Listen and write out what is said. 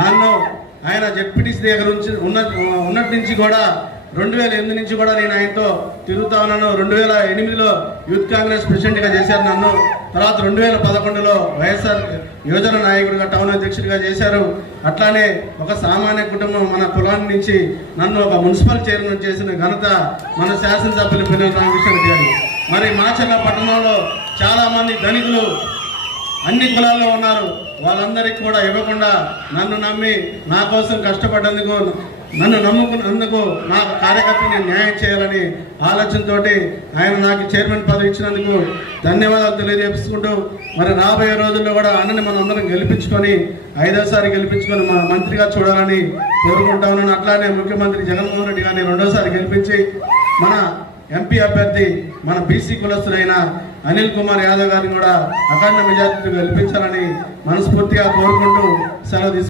నన్ను ఆయన జెడ్పీటీసీ దగ్గర ఉన్నటి నుంచి కూడా 2008 నుంచి కూడా నేను ఆయనతో తిరుగుతా ఉన్నాను. 2008లో యూత్ కాంగ్రెస్ ప్రెసిడెంట్గా చేశారు నన్ను. తర్వాత 2011లో వైఎస్ఆర్ యువజన నాయకుడిగా టౌన్ అధ్యక్షుడిగా చేశారు. అట్లానే ఒక సామాన్య కుటుంబం మన కులాన్ని నుంచి నన్ను ఒక మున్సిపల్ చైర్మన్ చేసిన ఘనత మన శాసనసభ్యులు పిల్లల రామకృష్ణ గారు. మరి మాచర్ల పట్టణంలో చాలా మంది ధనికులు అన్ని కులాల్లో ఉన్నారు. వాళ్ళందరికీ కూడా ఇవ్వకుండా నన్ను నమ్మి నా కోసం కష్టపడ్డందుకు, నన్ను నమ్ముకున్నందుకు నా కార్యకర్తని న్యాయం చేయాలని ఆలోచనతో ఆయన నాకు చైర్మన్ పదవి ఇచ్చినందుకు ధన్యవాదాలు తెలియజేసుకుంటూ, మరి రాబోయే రోజుల్లో కూడా అన్నని మనం అందరం గెలిపించుకొని 5వ సారి గెలిపించుకొని మా మంత్రిగా చూడాలని కోరుకుంటా ఉన్నాను. అట్లానే ముఖ్యమంత్రి జగన్మోహన్ రెడ్డి గారిని 2వ సారి గెలిపించి మన ఎంపీ అభ్యర్థి మన బీసీ కులస్తులైన అనిల్ కుమార్ యాదవ్ గారిని కూడా అఖండ మెజార్టీతో గెలిపించాలని మనస్ఫూర్తిగా కోరుకుంటూ సెలవు